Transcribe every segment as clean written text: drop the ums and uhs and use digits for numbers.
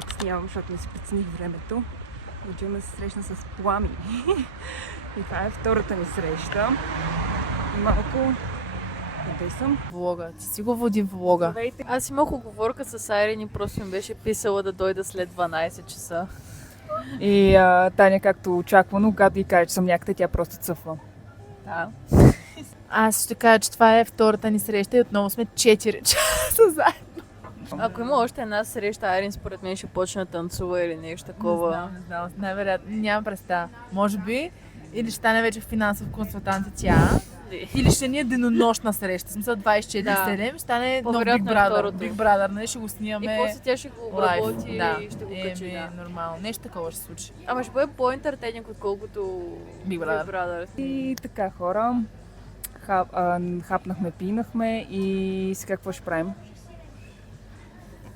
закъснявам, защото не си прецених времето. Отивам да се срещна с Плами. И това е втората ни среща. И малко... Къде съм? Влога. Ти си го води влога. Здравейте. Аз имах оговорка с Айрин и просто ми беше писала да дойда след 12 часа. И Таня, както очаквано, когато и каже, че съм някъде, тя просто цъфва. Да. Аз ще кажа, че това е втората ни среща и отново сме 4 часа заедно. Ако има още една среща, Айрин според мен ще почне да танцува или нещо такова. Не знам. Най-вероятно. Нямам представа. Може би, или ще стане вече финансов консултант и тя, или ще ни е денонощна среща. В смисъл 24/7, ще стане нов Big По-вероятно е Brother. второто. Big Brother, нали, ще го И снимаме после тя ще го лайв. обработи и ще го качи. Да. Нормално. Нещо такова ще се случи. Ама ще бъде по-интертейнинг, отколкото Big Brother. Brother. И така, хора, хапнахме, пинахме и сега какво ще правим?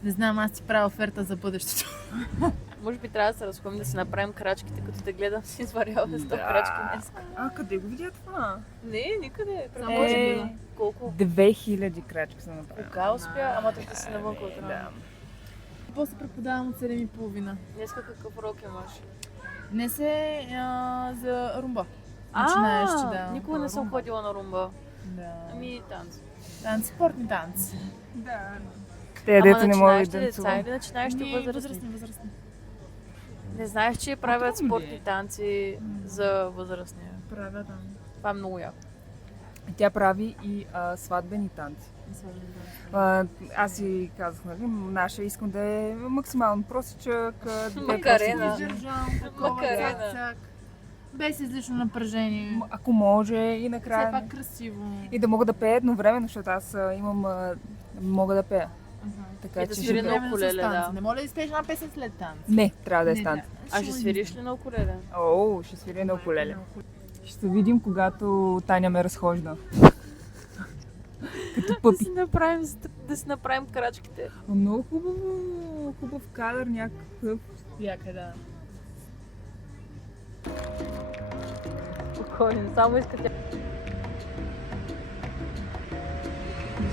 Не знам, аз ти правя оферта за бъдещето. Може би трябва да се разходим да си направим крачките, като те гледам си изваряваме 100 крачки днес. Къде го видя това? Не, никъде. Само може би да. Колко? 2000 крачки съм направила. Кога успя? Ама тук си навън от рано. Да. После преподавам от 7:30. Днеска какъв урок имаш? Днес е за румба. Начинаещи, да. Никога не съм ходила на румба. Да. Ами танц. Танци, спортни танци. Да. Те, дето не могат да деца танцуват. или начинаещи възрастни? Възрастни. Не знаеш, че правят Трудно ли спортни е? танци за възрастни. Правя, да. Това е много яко. Тя прави и сватбени танци. Аз си казах, нали, наша искам да е максимално простичък. Макарена. Издържан, такова, Макарена. цак-цак. Без излишно напрежение. Ако може и Все накрая. пак красиво. И да мога да пея едновременно, защото аз мога да пея. Така И да че свири ще... на укулеле, да. Не моля да изпееш една песен след танц. Не, трябва да е станц. А ще свириш ли на укулеле? О, ще свири на укулеле. Ще се видим, когато Таня ме разхожда. Като пъпи. Да си направим крачките. Много хубаво. Хубав кадър някакъв. Яка, да. Спокойно, само иска тя.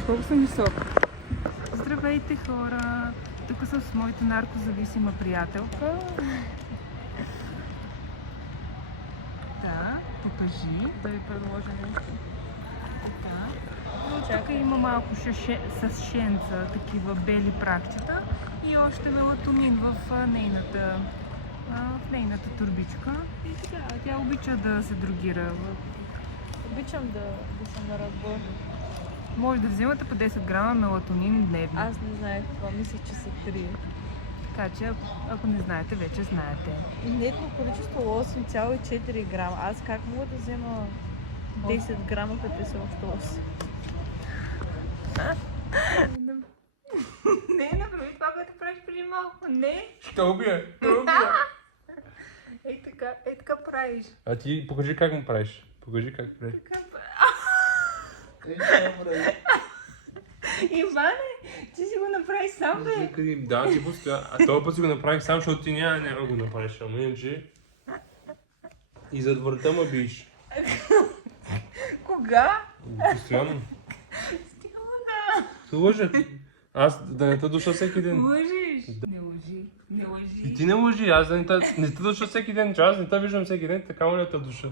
Колко съм висока. Здравейте, хора! Тук съм с моята наркозависима приятелка. Да, покажи. Да ви предложа нещо. Тук има малко съшенца, такива бели практика и още мелатонин в нейната турбичка. И така, тя обича да се другира. Обичам да съм на разбор. Може да вземате по 10 грама мелатонин дневно. Аз не знаех това, мислех, че са 3. Така че, ако не знаете, вече знаете. Нетно количество 8,4 грама. Аз как мога да взема 10 грама, като те са още 8? Не, направи това, което правиш преди малко. Не. Ще убия. Ей така правиш. А ти покажи как му правиш. Покажи как правиш. Иване, ти си го направи сам, бе. Да, ти постоя. А този път си го направих сам, защото ти няма го направиш. Ама иначе... И зад врата ме биш. Кога? Постоянно. Ти лъжа. Аз да не те душа всеки ден. Лъжиш? Не лъжи. Не лъжи. И ти не лъжи, аз да не те душа всеки ден. Аз не те виждам всеки ден, така му не те душа.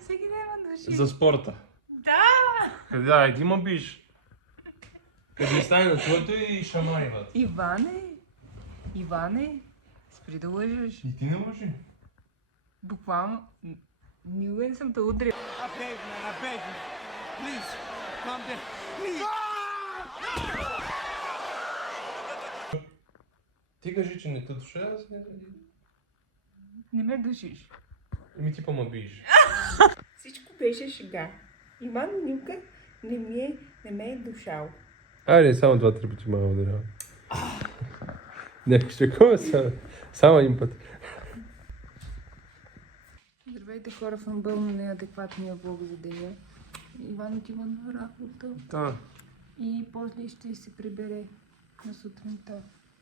Всеки ден ме души. За спорта. Да! Къде, ай, ти ме биш. Къде ми стане на твоето и шамари, бат. Иване, спри да лъжеш. И ти не лъжи. Буквално, милен съм те удрил. I beg, man, I beg you. Please, calm down. Please. Ти кажи, че не те душа, аз не... Не ме душиш. Еми ти ме биш. Всичко беше шега. Иван никога не ме е душал. Айде, само 2-3 пъти ме ударява. Не, ще такова само един път. Здравейте, хора, в амбълно неадекватния влог за деня. Иван отива на работа Да. и после ще се прибере на сутринта.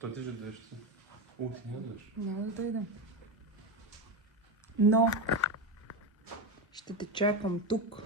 То ти ще дадеш си. Ти не дадеш. Няма да дойдем. Но ще те чакам тук.